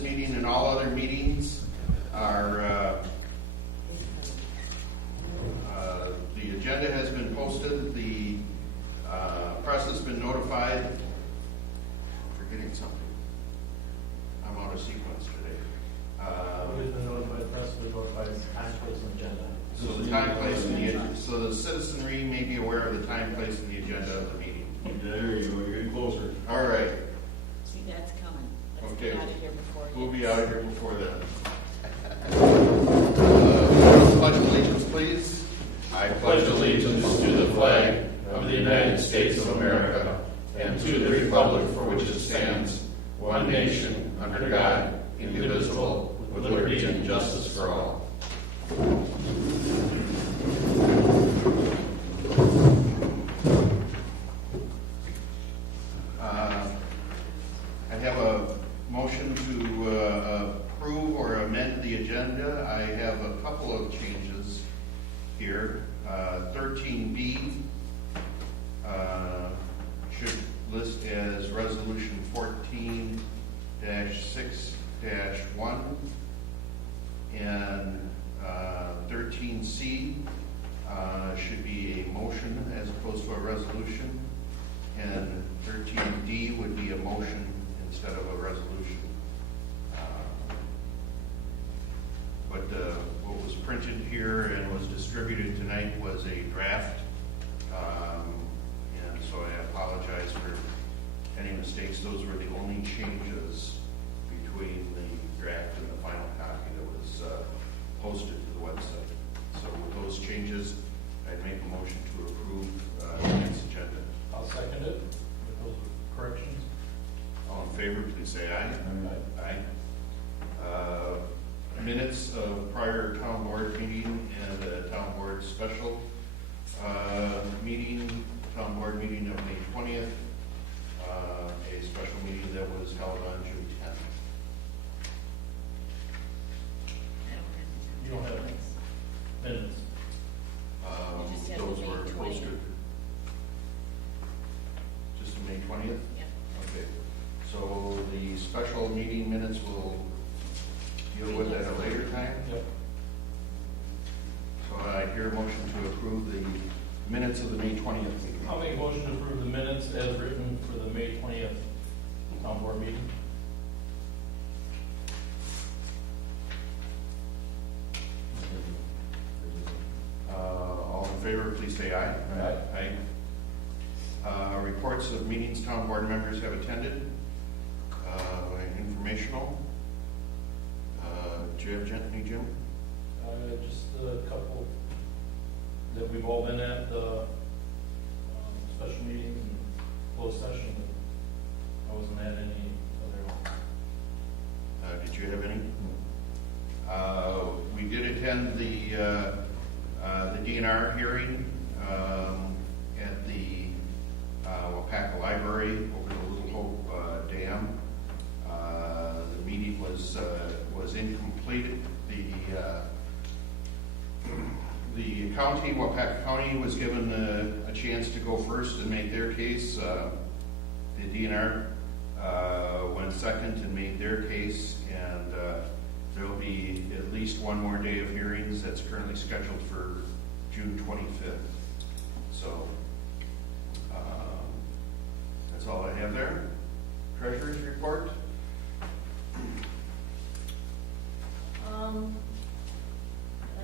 this meeting and all other meetings are, the agenda has been posted, the press has been notified. I'm forgetting something. I'm out of sequence today. We've been notified, the press has been notified, time, place, and agenda. So the time, place, and the, so the citizenry may be aware of the time, place, and the agenda of the meeting. There you go, you're getting closer. All right, See, that's coming. Let's Okay. get out of here before. it we'll be gets- out of here before then. Pledge allegiance, please. I Pledge allegiance to the flag of the United States of America and to the republic for which it stands, one nation, under God, indivisible, with liberty and justice for all. I have a motion to approve or amend the agenda. I have a couple of changes here. 13B should list as Resolution 14-6-1, and 13C should be a motion as opposed to a resolution, and 13D would be a motion instead of a resolution. But what was printed here and was distributed tonight was a draft, and so I apologize for any mistakes. Those were the only changes between the draft and the final copy that was posted to the website. So with those changes, I'd make a motion to approve tonight's agenda. I'll second it with those corrections. All in favor, please say aye. Aye. Minutes of prior town board meeting and a town board special meeting, town board meeting of May 20th, a special meeting that was held on June 10th. You don't have minutes. You just have Those May were 20th. posted. Just May 20th? Yeah. Okay. So the special meeting minutes will deal with at a later time? Yep. So I hear a motion to approve the minutes of the May 20th meeting. I'll make a motion to approve the minutes as written for the May 20th town board meeting. All in favor, please say aye. Aye. Aye. Reports of meetings town board members have attended. Informational. Do you have any, Jim? Just a couple that we've all been at, the special meetings and closed session, but I wasn't at any other. Did you have any? We did attend the DNR hearing at the Waupaca Library over the Little Hope Dam. The meeting was incomplete. The county, Waupaca County, was given a chance to go first and make their case. The DNR went second and made their case, and there'll be at least one more day of hearings that's currently scheduled for June 25th. So that's all I have there. Treasurer's report.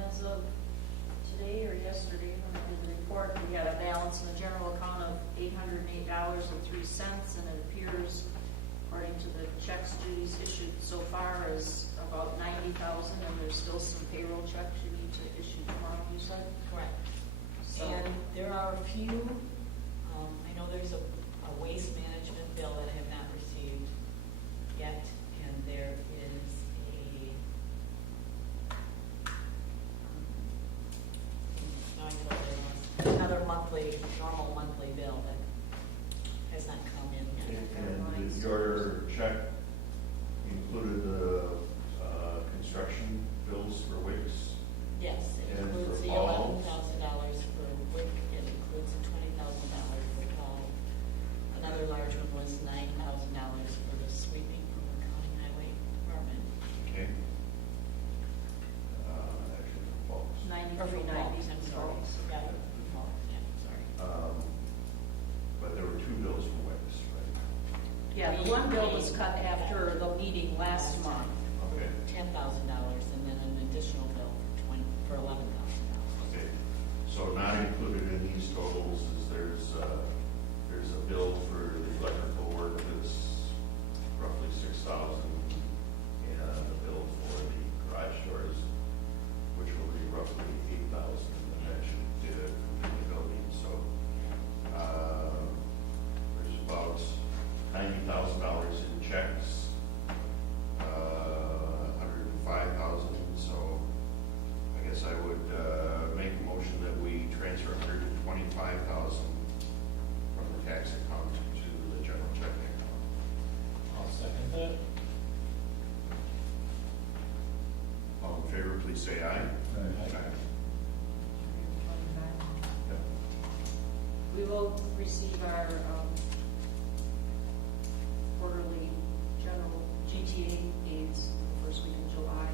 As of today or yesterday, when I did the report, we had a balance in the general account of $808.03, and it appears, according to the checks Judy's issued so far, is about $90,000, and there's still some payroll checks you need to issue tomorrow, you said? Correct. So, And there are a few, I know there's a waste management bill that I have not received yet, and there is another normal monthly bill that has not come in yet. And your check included the construction bills for Wicks? Yes, it And includes for the Paul? $11,000 for WIC, it includes the $20,000 for Paul. Another large one was $9,000 for the sweeping from the county highway department. Yeah, the one bill was cut after the meeting last month. Okay. $10,000 and then an additional bill for $11,000. Okay, so not included in these totals is there's a bill for the electrical work that's roughly 6,000, and a bill for the garage doors, which will be roughly 8,000, and that should complete the building, so, there's about $90,000 in checks, 105,000, so I guess I would make a motion that we transfer 125,000 from the tax account to the general checking account. I'll second that. All in favor, please say aye. Yep. We will receive our quarterly general GTA aids the first week in July.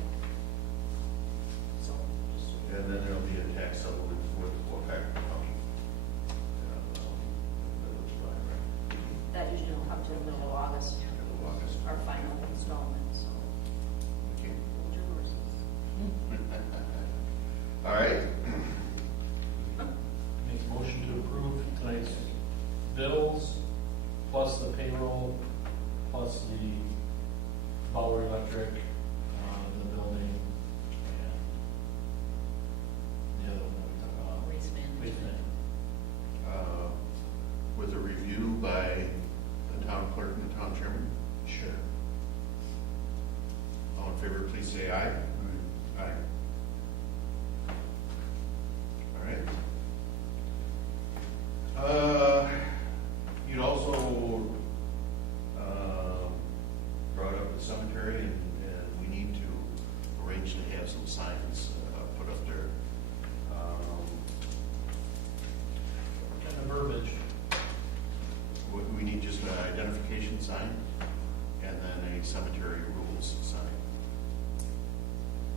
So, just, And then there'll be a tax settlement with Waupaca County. Village line, right? that usually will come to the middle of August, Middle of August. our final installment, so. Okay. Hold your horses. All right. Make a motion to approve tonight's bills, plus the payroll, plus the power, electric, the building, and the other one that we talked about. Waste management. With a review by the town clerk and the town chairman? Sure. All in favor, please say aye. Aye. All right. You'd also brought up the cemetery, and we need to arrange to have some signs put up there. And the verbiage. We need just an identification sign and then a cemetery rules sign.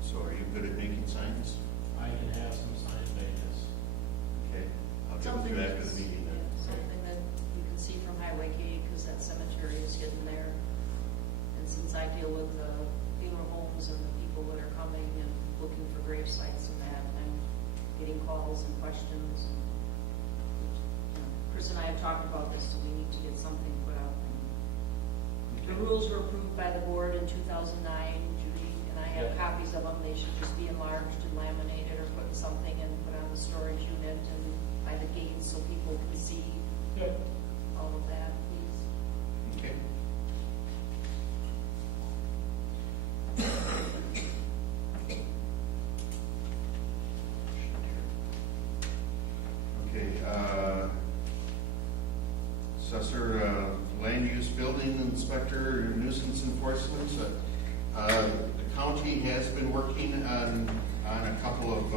So are you good at making signs? I can have some signs made, yes. Okay, I'll get with Something you after that's, the meeting then. something that you can see from Highway K, because that cemetery is hidden there. And since I deal with the funeral homes and the people that are coming and looking for grave sites and that, I'm getting calls and questions. And, you know, Chris and I have talked about this, so we need to get something put out. The rules were approved by the board in 2009, Judy, and I have Yep. copies of them. They should just be enlarged and laminated or put in something and put on the storage unit and by the gates so people can see Yep. all of that, please. Okay. Okay, Assessor, land use building inspector, nuisance enforcement. The county has been working on a couple of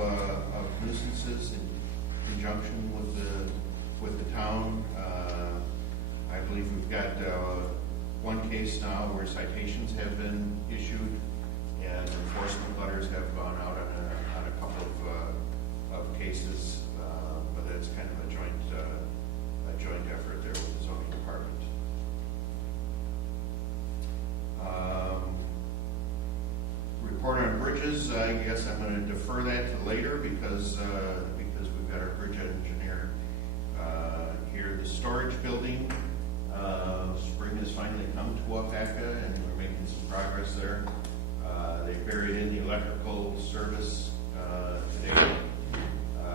nuisances in conjunction with the town. I believe we've got one case now where citations have been issued and enforcement letters have gone out on a couple of cases, but it's kind of a joint effort there with the zoning department. Report on bridges, I guess I'm going to defer that to later because we've got our bridge engineer here. The storage building, spring has finally come to Waupaca and we're making some progress there. They buried in the electrical service today.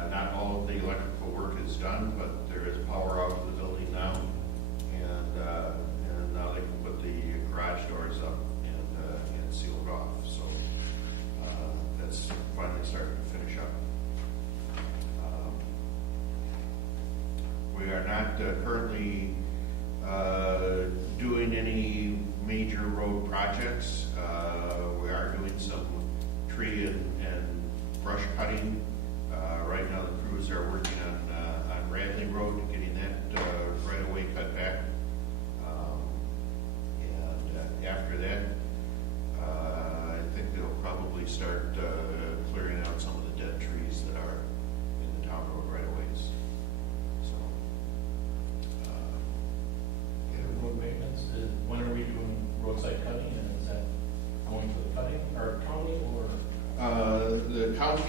Not all of the electrical work is done, but there is power out of the building now. And now they can put the garage doors up and seal it off. So that's finally starting to finish up. We are not currently doing any major road projects. We are doing some tree and brush cutting. Right now, the crews are working on Radley Road, getting that right away cut back. And after that, I think they'll probably start clearing out some of the dead trees that are in the town road right of ways. So, Road maintenance, when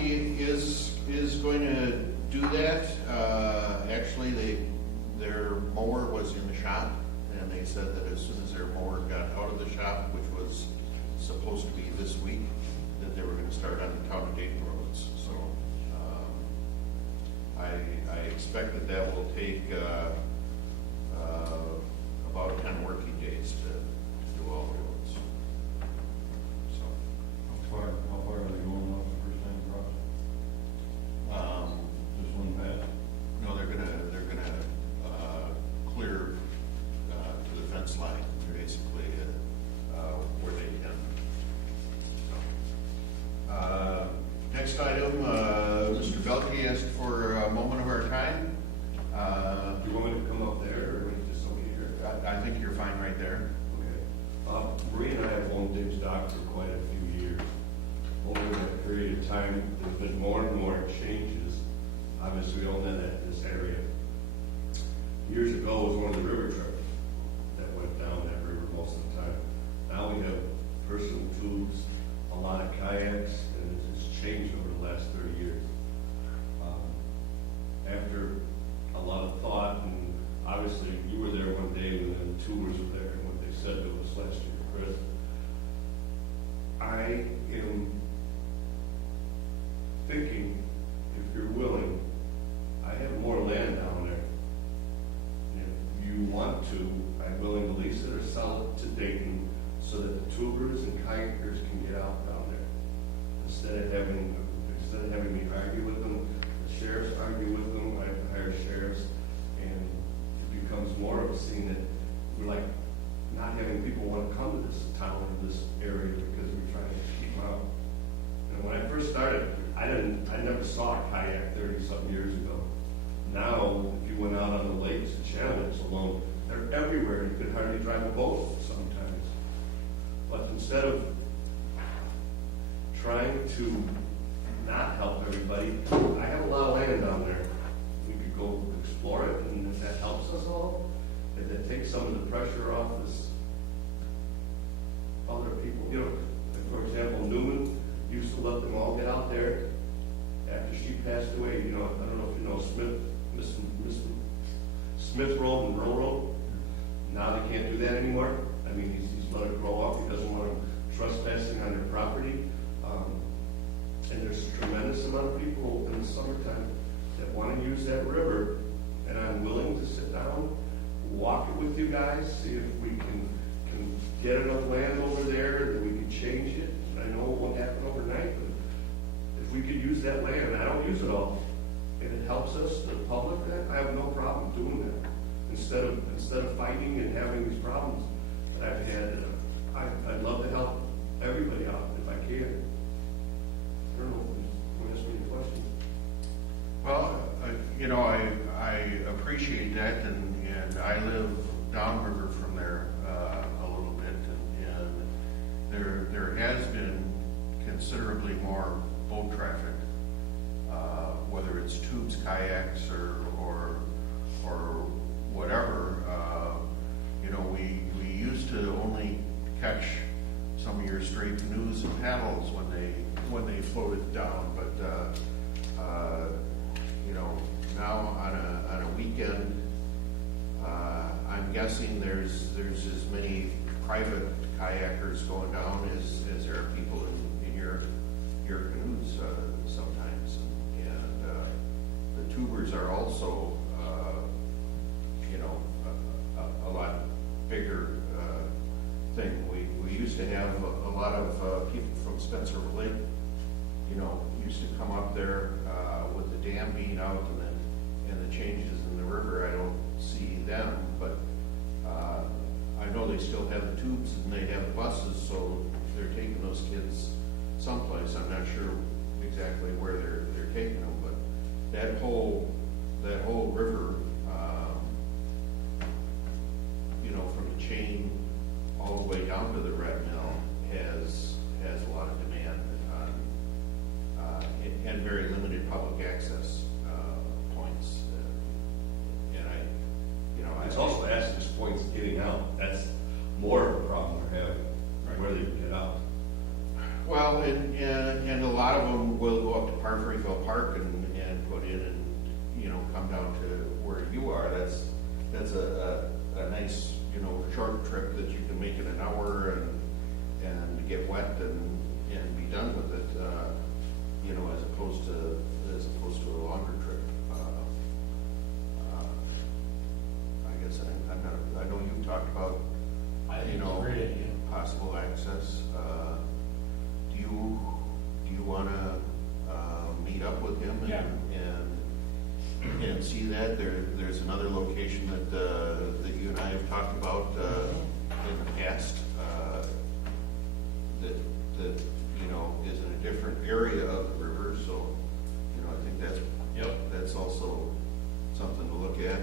county is going to do that. Actually, their mower was in the shop, and they said that as soon as their mower got out of the shop, which was supposed to be this week, that they were gonna start on the Town of Dayton roads. So, I expect that will take, about 10 working days to do all the roads. So, How far are they going off the first time across? Just one pass? no, they're gonna clear, to the fence line, basically, where they can. So, next item, Mr. Belke asked for a moment of our time. Do you want me to come up there, or just over here? I think you're fine right there. Okay. Marie and I have owned Dave's Dock for quite a few years. Over that period of time, there's been more and more changes. Obviously, we own this area. Years ago, it was one of the river trips that went down that river most of the time. Now we have personal tubes, a lot of kayaks, and it's changed over the last 30 years. After a lot of thought, and obviously you were there one day when the tours were there, and what they said to us last year, Chris, I am thinking, if you're willing, I have more land down there. If you want to, I'm willing to lease it or sell it to Dayton so that the tubers and kayakers can get out down there. Instead of having me argue with them, the sheriffs argue with them, I have to hire sheriffs, and it becomes more of a scene that we're like not having people want to come to this town or this area because we're trying to keep them out. And when I first started, I never saw a kayak 30-something years ago. Now, if you went out on the lakes, the channels alone, they're everywhere. You could hardly drive a boat sometimes. But instead of trying to not help everybody, I have a lot of land down there. We could go explore it, and if that helps us all, if that takes some of the pressure off this other people, you know, like for example, Newman used to let them all get out there. After she passed away, you know, I don't know if you know Smith Road and Rural Road. Now they can't do that anymore. I mean, he's let it grow up. He doesn't want them trespassing on their property. And there's a tremendous amount of people in the summertime that want to use that river, and I'm willing to sit down, walk it with you guys, see if we can get enough land over there that we can change it. I know it won't happen overnight, but if we could use that land, I don't use it all, and it helps us, the public, I have no problem doing that. Instead of fighting and having these problems that I've had, I'd love to help everybody out if I can. I don't know if you want to ask me a question. Well, you know, I appreciate that, and I live downriver from there a little bit, and there has been considerably more boat traffic, whether it's tubes, kayaks, or whatever. You know, we used to only catch some of your stray canoes and paddles when they floated down, but you know, now on a weekend, I'm guessing there's as many private kayakers going down as there are people in your canoes sometimes, and the tubers are also you know, a lot bigger thing. We used to have a lot of people from Spencer Lake, you know, used to come up there with the dam being out and the changes in the river. I don't see them, but I know they still have the tubes and they have the buses, so they're taking those kids someplace. I'm not sure exactly where they're taking them, but that whole river, you know, from the chain all the way down to the Red Mill has a lot of demand and very limited public access points. And It's also access points getting out. That's more of a problem we're having, where they can get out. Well, Well, and a lot of them will go up to Park Park and put in and, you know, come down to where you are. That's a nice, you know, short trip that you can make in an hour and get wet and be done with it, you know, as opposed to a longer trip. I guess I'm not, I know you talked about, I think you it's know, a great idea. possible access. Do you wanna, meet up with him Yeah. and see that? There's another location that you and I have talked about, in the past, that, you know, is in a different area of the river, so, you know, I think that's also something to look at.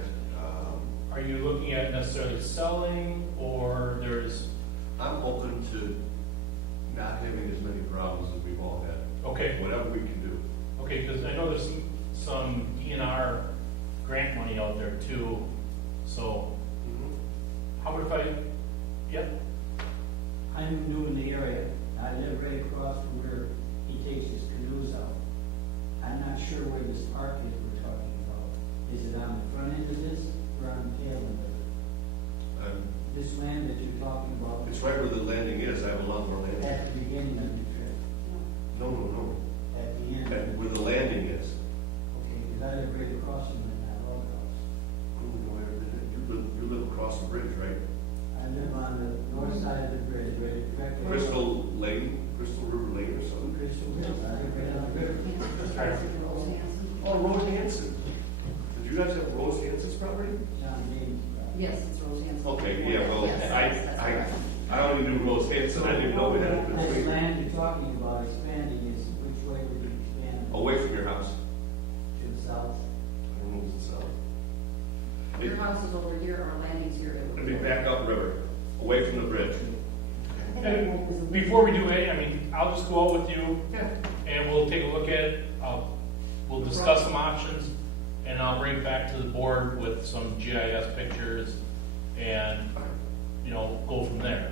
Are you looking at necessarily selling, or there's, I'm open to not having as many problems as we've all had. okay, Whatever we can do. okay, because I know there's some DNR grant money out there too, so how about if I, yep, I'm new in the area. I live right across from where he takes his canoes out. I'm not sure where this park is we're talking about. Is it on the front end of this or on the tail end of it? This land that you're talking about? It's right where the landing is. I have a lot more land. At the beginning of the trip, No. at the end. And where the landing is. Okay, because I live right across from that log house. You live across the bridge, right? I live on the north side of the bridge, right directly. Crystal River Lane or something? Crystal Ridge, I live right on the river. Oh, Rose Hanson. Did you guys have Rose Hanson's property? John James. Yes, it's Rose Hanson. Okay, yeah, well, Yes, that's correct. I only knew Rose Hanson. I didn't know we had it This between. land you're talking about expanding is which way would you expand? Away from your house. To the south? I don't know if it's south. Your house is over here, our landing's here. It would It'd be back up river, away from the bridge. and before we do it, I mean, I'll just go out with you, Yeah. and we'll take a look at it, we'll discuss some options, and I'll bring it back to the board with some GIS pictures, and, you know, go from there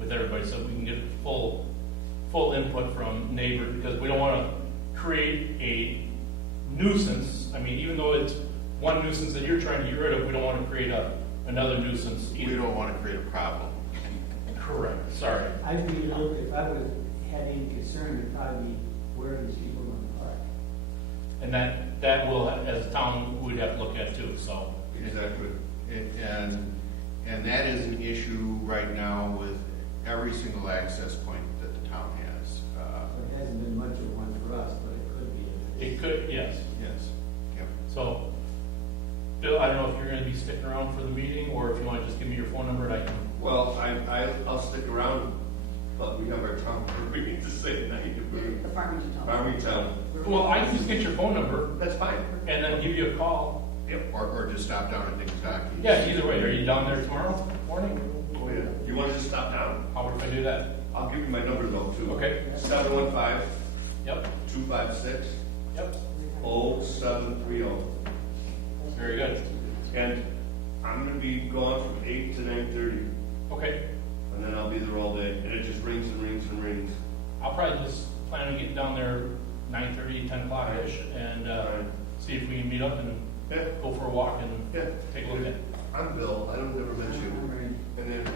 with everybody, so we can get full input from neighbors, because we don't wanna create a nuisance. I mean, even though it's one nuisance that you're trying to get rid of, we don't wanna create another nuisance We either. don't wanna create a problem. Correct, sorry. I'd be a little, if I would had any concern, it'd probably be where these people in the park. And that will, as a town, we'd have to look at too, so. Exactly. And that is an issue right now with every single access point that the town has. So it hasn't been much of one for us, but it could be. It could, yes. Yes, yep. So, Bill, I don't know if you're gonna be sticking around for the meeting, or if you wanna just give me your phone number and I can. Well, I'll stick around, but we have our town meeting to say tonight. The Farmington Town. Farmington. Well, I can just get your phone number That's fine. and then give you a call. Yep. Or just stop down at Nick's. Yeah, either way. Are you down there tomorrow morning? Oh, yeah. You want to just stop down? How would if I do that? I'll give you my number though, too. Okay. 715-256-0730. Yep. Very good. And I'm gonna be gone from 8 to 9:30, Okay. and then I'll be there all day, and it just rings and rings and rings. I'll probably just plan on getting down there 9:30, 10 o'clock-ish, and see if we can meet up and Yeah, go for a walk and yeah. take a look at it. I'm Bill, I don't never met you, and then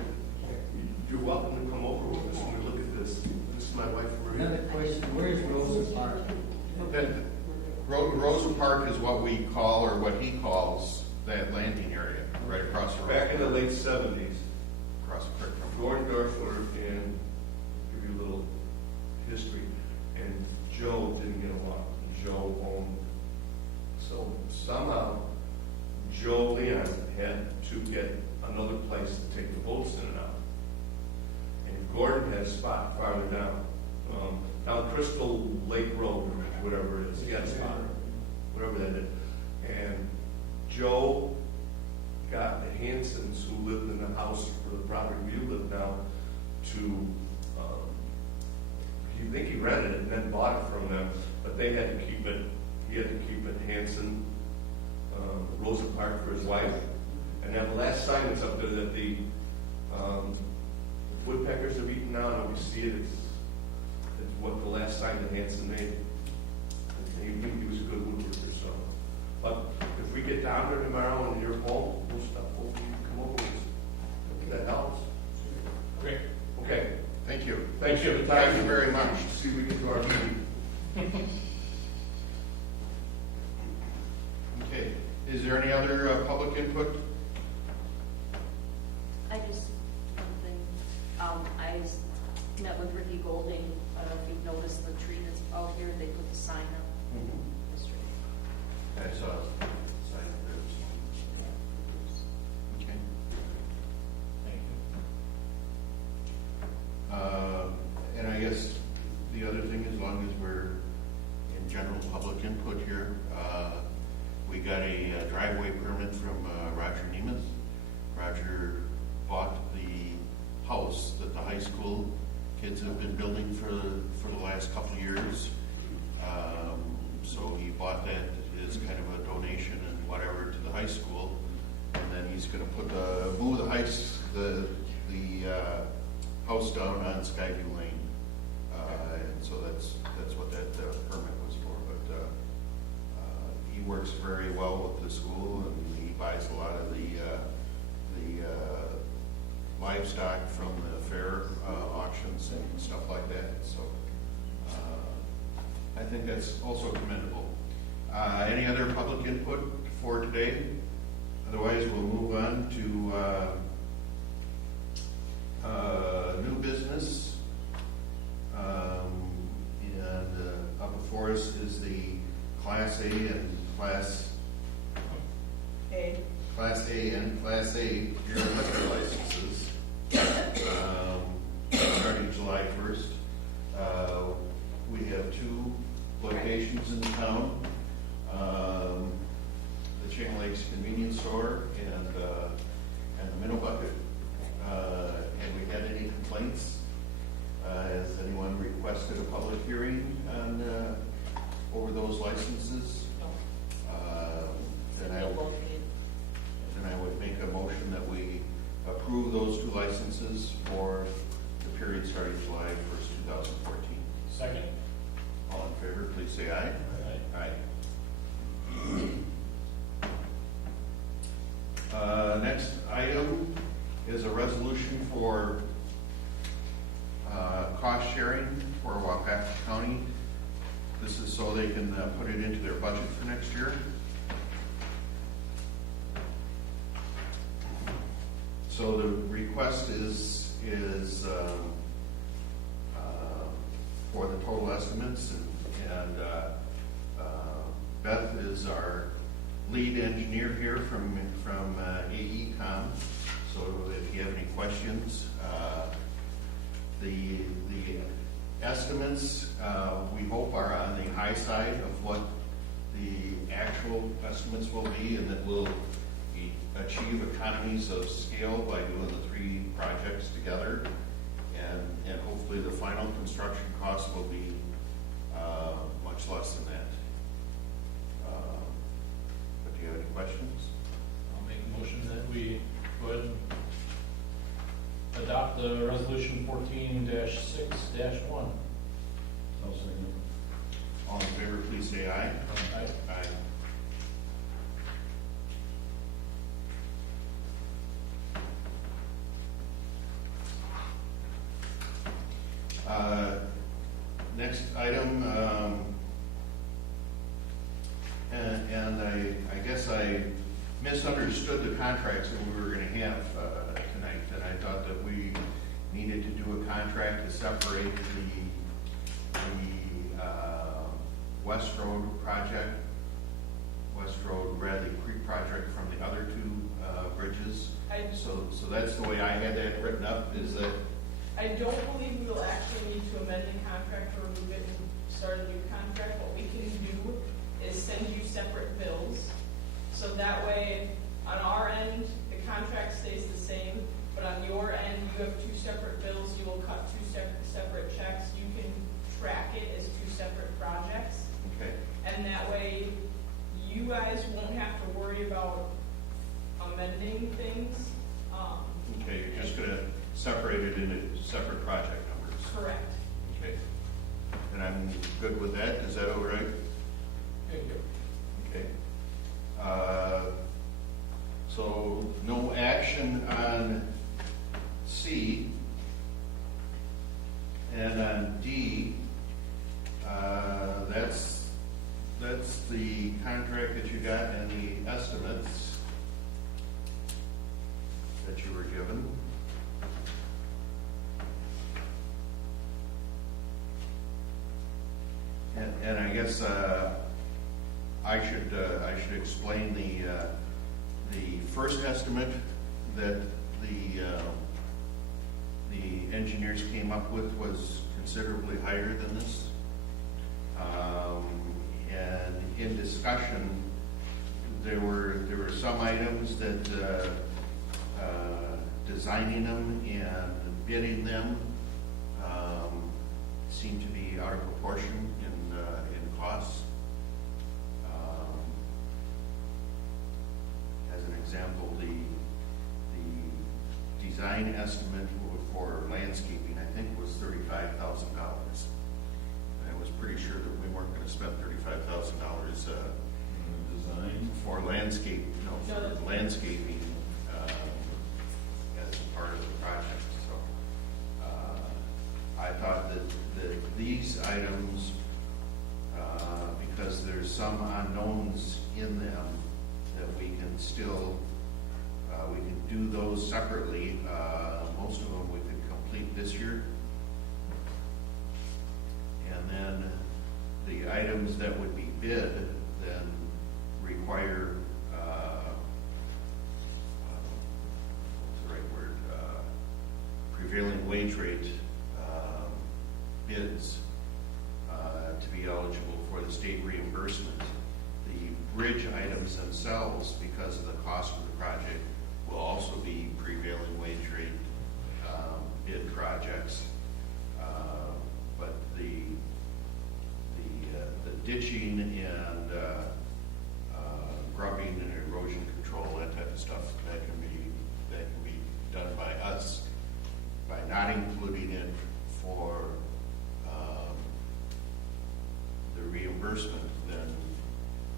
you're welcome to come over with us when we look at this. This is my wife, Maria. Another question, where's Rosa Park? Rosa Park is what we call, or what he calls, that landing area, right across the road. Back in the late 70s, Across the creek from. Gordon Dorfler, and give you a little history, and Joe didn't get along. Joe owned, so somehow Joe Leon had to get another place to take the boats in and out. And Gordon had a spot farther down, down Crystal Lake Road, or whatever it is, he had a spot, whatever that is. And Joe got the Hansons, who lived in the house for the property we live now, to, I think he rented it and then bought it from them, but they had to keep it, he had to keep it Hanson, Rosa Park for his wife. And then the last sign that's up there that the woodpeckers have eaten now, and we see it, it's what the last sign that Hanson made. And he was a good woodworker, so. But if we get down there tomorrow and you're home, we'll stop over, you can come over. If that helps. Great. Okay. Thank you. Thank you. Thank you very much. See if we get to our meeting. Okay, is there any other public input? I just, one thing, I met with Ricky Golding, I don't know if you've noticed the tree that's out here, they put the sign up yesterday. I saw a sign there. Okay. Thank you. And I guess the other thing, as long as we're in general public input here, we got a driveway permit from Roger Nemeth. Roger bought the house that the high school kids have been building for the last couple of years. So he bought that as kind of a donation and whatever to the high school, and then he's going to move the house down on Skyview Lane, and so that's what that permit was for. But he works very well with the school, and he buys a lot of the livestock from the fair auctions and stuff like that. So I think that's also commendable. Any other public input for today? Otherwise, we'll move on to new business. And up before us is the Class A and Class A and Class A beer and liquor licenses. Starting July 1st. We have two locations in town. The Chain Lakes Convenience Store and the Minnow Bucket. Have we had any complaints? Has anyone requested a public hearing on over those licenses? Then I would make a motion that we approve those two licenses for the period starting July 1st, 2014. Second? All in favor, please say aye. Aye. Next item is a resolution for cost sharing for Waupaca County. This is so they can put it into their budget for next year. So the request is for the total estimates, and Beth is our lead engineer here from AECOM. So if you have any questions, the estimates we hope are on the high side of what the actual estimates will be, and that we'll achieve economies of scale by doing the three projects together, and hopefully the final construction cost will be much less than that. But do you have any questions? I'll make a motion that we go ahead and adopt the resolution 14-6-1. All in favor, please say aye. Aye. Aye. Next item, and I guess I misunderstood the contracts that we were going to have tonight, and I thought that we needed to do a contract to separate the West Road project, West Road Radley Creek project from the other two bridges. So that's the way I had that written up, is that I don't believe we will actually need to amend the contract or remove it and start a new contract. What we can do is send you separate bills. So that way, on our end, the contract stays the same, but on your end, you have two separate bills. You will cut two separate checks. You can track it as two separate projects. okay. And that way, you guys won't have to worry about amending things. Okay, you're just going to separate it into separate project numbers. Correct. Okay. I'm good with that. Is that all right? Okay. So no action on C. And on D, that's the contract that you got and the estimates that you were given. And I guess I should explain the first estimate that the engineers came up with was considerably higher than this. And in discussion, there were some items that designing them and bidding them seemed to be out of proportion in costs. As an example, the design estimate for landscaping, I think, was $35,000. I was pretty sure that we weren't going to spend $35,000 Design. for landscaping as part of the project. So I thought that these items, because there's some unknowns in them, that we can still we can do those separately. Most of them we could complete this year. And then the items that would be bid then require, what's the right word, prevailing wage rate bids to be eligible for the state reimbursement. The bridge items themselves, because of the cost of the project, will also be prevailing wage rate bid projects. But the ditching and grubbing and erosion control, that type of stuff, that can be done by us. By not including it for the reimbursement, then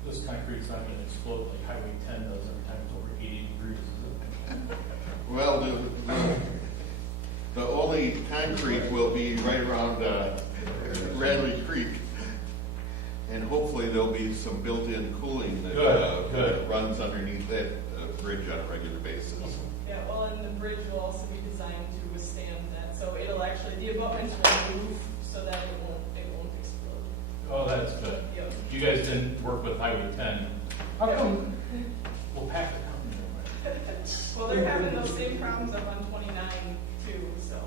This concrete's not gonna explode like Highway 10 does every time it's over 80 degrees, is it? well, the only concrete will be right around Radley Creek. And hopefully there'll be some built-in cooling that Good. runs underneath that bridge on a regular basis. Yeah, well, and the bridge will also be designed to withstand that, so it'll actually, the abutments will move so that it won't explode. Oh, that's good. Yep. You guys didn't work with Highway 10. How come Waupaca County? Well, they're having those same problems up on 29 too, so.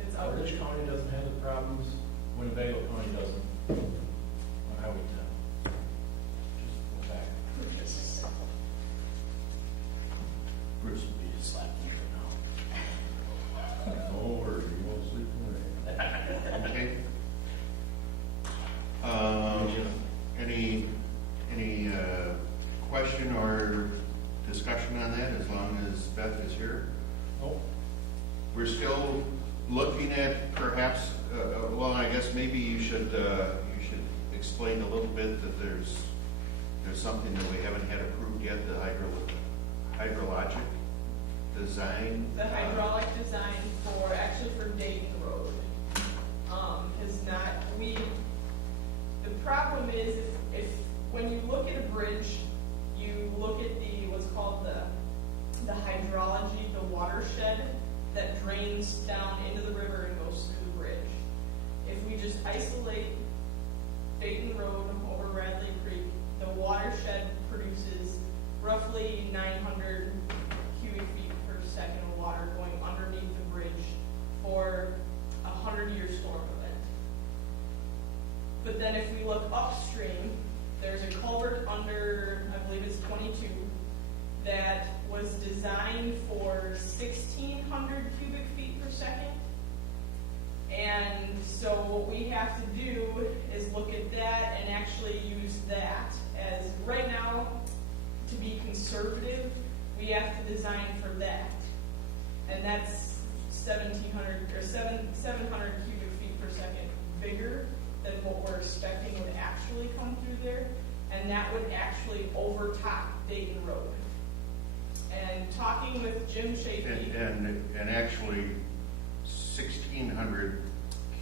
It's out. Rich County doesn't have the problems, Winnebago County doesn't. On Highway 10. Just Waupaca. Bruce would be slapping you right now. Don't worry, you won't sleep tonight. Okay. Any question or discussion on that, as long as Beth is here? Oh, We're still looking at perhaps, well, I guess maybe you should explain a little bit that there's something that we haven't had approved yet, the hydrologic design. The hydraulic design for Dayton Road, is not, the problem is if when you look at a bridge, you look at what's called the hydrology, the watershed that drains down into the river and goes through the bridge. If we just isolate Dayton Road over Radley Creek, the watershed produces roughly 900 cubic feet per second of water going underneath the bridge for a 100-year storm event. But then if we look upstream, there's a culvert under, I believe it's 22, that was designed for 1,600 cubic feet per second. And so what we have to do is look at that and actually use that as, right now, to be conservative, we have to design for that. And that's 700 cubic feet per second bigger and that would actually overtop Dayton Road. And talking with Jim Shafee. And actually, 1,600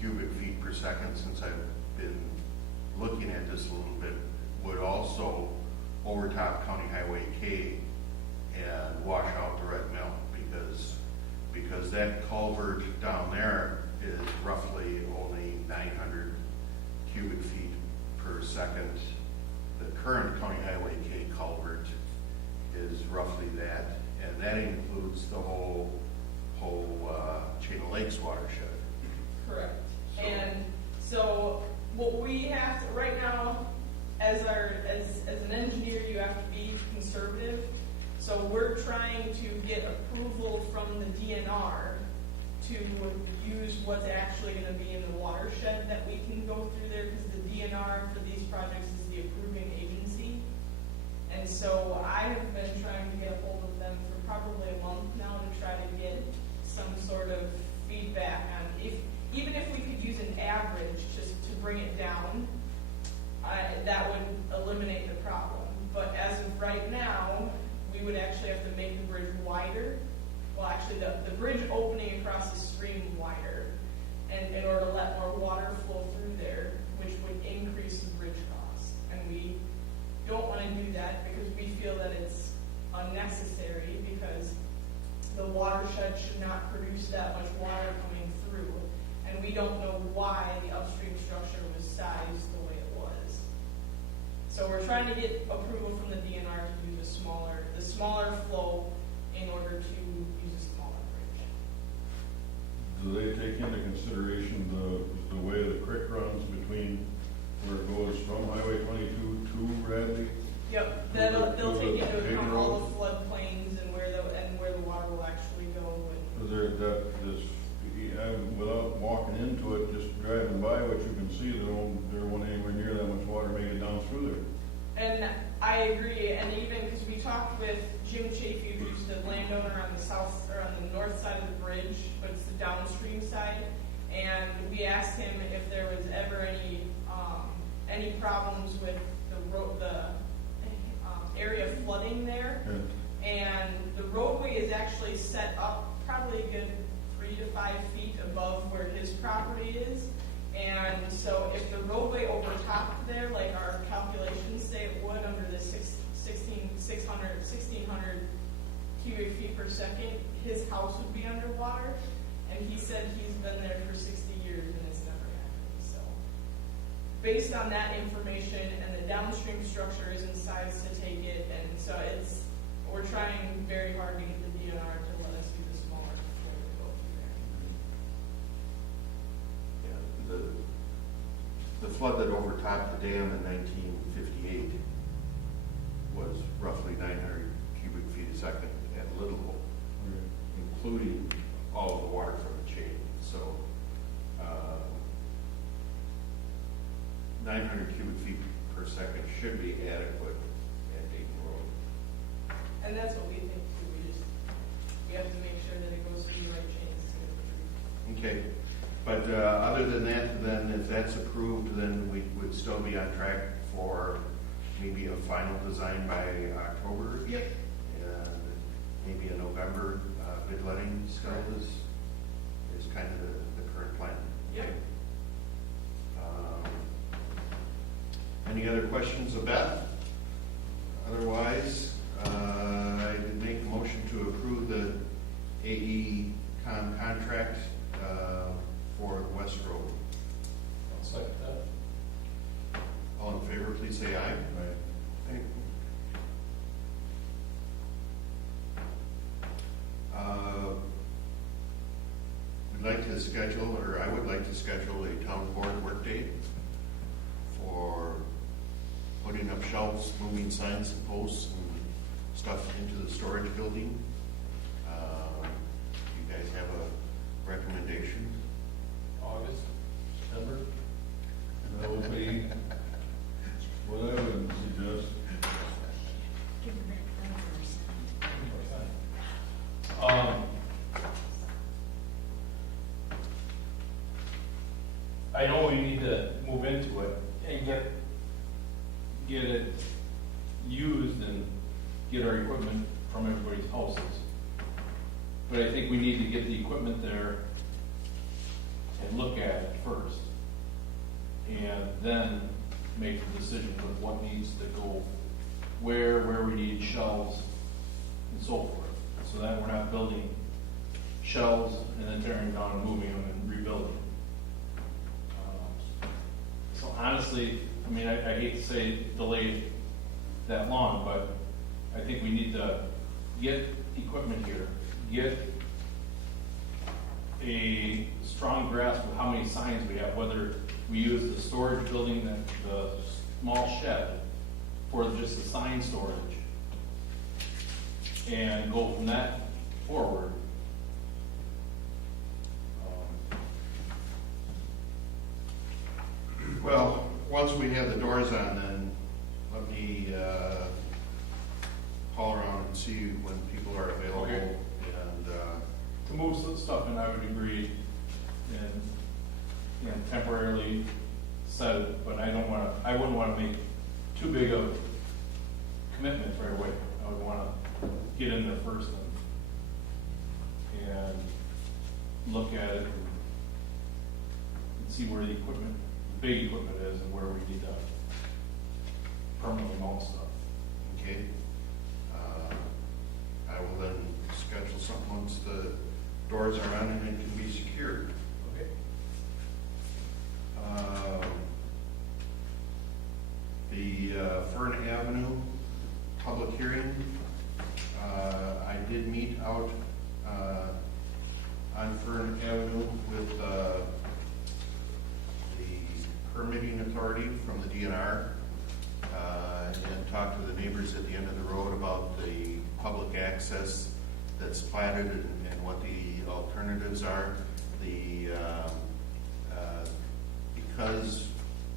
cubic feet per second, since I've been looking at this a little bit, would also overtop County Highway K and wash out the Red Mill, because that culvert down there is roughly only 900 cubic feet per second. The current County Highway K culvert is roughly that, and that includes the whole Chain of Lakes watershed. Correct. So- And so what we have to, right now, as an engineer, you have to be conservative. So we're trying to get approval from the DNR to use what's actually going to be in the watershed that we can go through there, because the DNR for these projects is the approving agency. And so I have been trying to get a hold of them for probably a month now to try to get some sort of feedback on even if we could use an average just to bring it down, that would eliminate the problem. But as of right now, we would actually have to make the bridge wider. Well, actually, the bridge opening across the stream wider, and in order to let more water flow through there, which would increase the bridge cost. And we don't want to do that because we feel that it's unnecessary, because the watershed should not produce that much water coming through. And we don't know why the upstream structure was sized the way it was. So we're trying to get approval from the DNR to do the smaller flow in order to use a smaller bridge. Do they take into consideration the way the creek runs between where it goes from Highway 22 to Radley? Yep, they'll take into account all the floodplains and where the water will actually go. Is there without walking into it, just driving by, what you can see, there won't anywhere near that much water making down through there. And I agree, and even because we talked with Jim Chafee, who's the landowner on the north side of the bridge, but it's the downstream side, and we asked him if there was ever any problems with the area flooding there. Yeah. And the roadway is actually set up probably a good 3 to 5 feet above where his property is. And so if the roadway overtopped there, like our calculations say it would under the 1,600 cubic feet per second, his house would be underwater. And he said he's been there for 60 years and it's never happened. So based on that information, and the downstream structure isn't sized to take it, and so we're trying very hard to get the DNR to let us do the smaller before we go through there. The flood that overtopped the dam in 1958 was roughly 900 cubic feet a second at Little Hope, including all of the water from the chain. So 900 cubic feet per second should be adequate at Dayton Road. And that's what we think too. We have to make sure that it goes through the right chains to get approved. Okay, but other than that, then if that's approved, then we would still be on track for maybe a final design by October? Yep. And maybe a November bid letting still is kind of the current plan? Yep. Any other questions of Beth? Otherwise, I would make a motion to approve the AECOM contract for the West Road. I'll second that. All in favor, please say aye. Right. We'd like to schedule, or I would like to schedule a town board work date for putting up shelves, moving signs and posts and stuff into the storage building. You guys have a recommendation? August, September. That would be what I would suggest. Give her back that I know we need to move into it and get get it used and get our equipment from everybody's houses. But I think we need to get the equipment there and look at it first. And then make the decision with what needs to go where we need shelves and so forth. So that we're not building shelves and then tearing down and moving them and rebuilding. So honestly, I mean, I hate to say delay that long, but I think we need to get equipment here, get a strong grasp of how many signs we have, whether we use the storage building, the small shed for just the sign storage, and go from that forward. Well, once we have the doors on, then let me call around and see when people are available. Okay. And To move some stuff in, I would agree, and temporarily set it, but I wouldn't wanna make too big of commitments right away. I would wanna get in there first and look at it and see where the equipment, the big equipment is and where we need to permanently mount stuff. okay, I will then schedule something once the doors are on and it can be secured. Okay. The Fern Avenue public hearing, I did meet out on Fern Avenue with the permitting authority from the DNR and talked to the neighbors at the end of the road about the public access that's platted and what the alternatives are. Because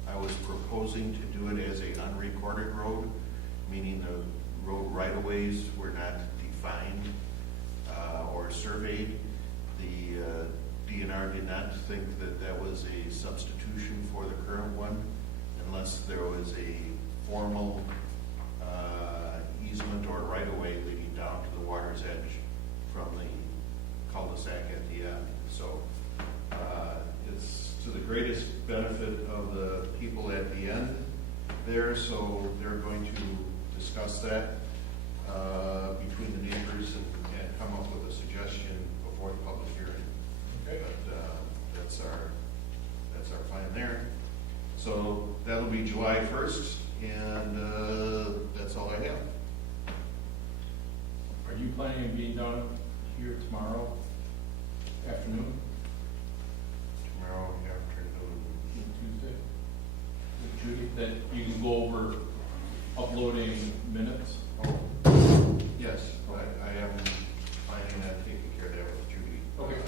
I was proposing to do it as a unrecorded road, meaning the road right-of-ways were not defined or surveyed, the DNR did not think that that was a substitution for the current one unless there was a formal easement or right-of-way leading down to the water's edge from the cul-de-sac at the end. So it's to the greatest benefit of the people at the end there, so they're going to discuss that between the neighbors and come up with a suggestion before the public hearing. Okay. But that's our plan there. So that'll be July 1st, and that's all I have. Are you planning on being down here tomorrow afternoon, Tomorrow afternoon. Tuesday? With Judy, that you can go over uploading minutes? Oh, yes, I am planning on taking care of that with Judy. Okay.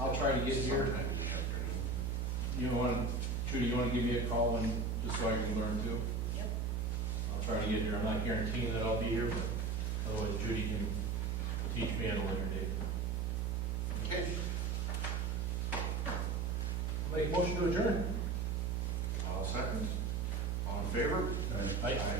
I'll try to get here. Sometime in the afternoon. Judy, you wanna give me a call and, just so I can learn too? Yep. I'll try to get here. I'm not guaranteeing that I'll be here, but otherwise Judy can teach me at a later date. Okay. Make a motion to adjourn. All second. All in favor? Aye. Aye.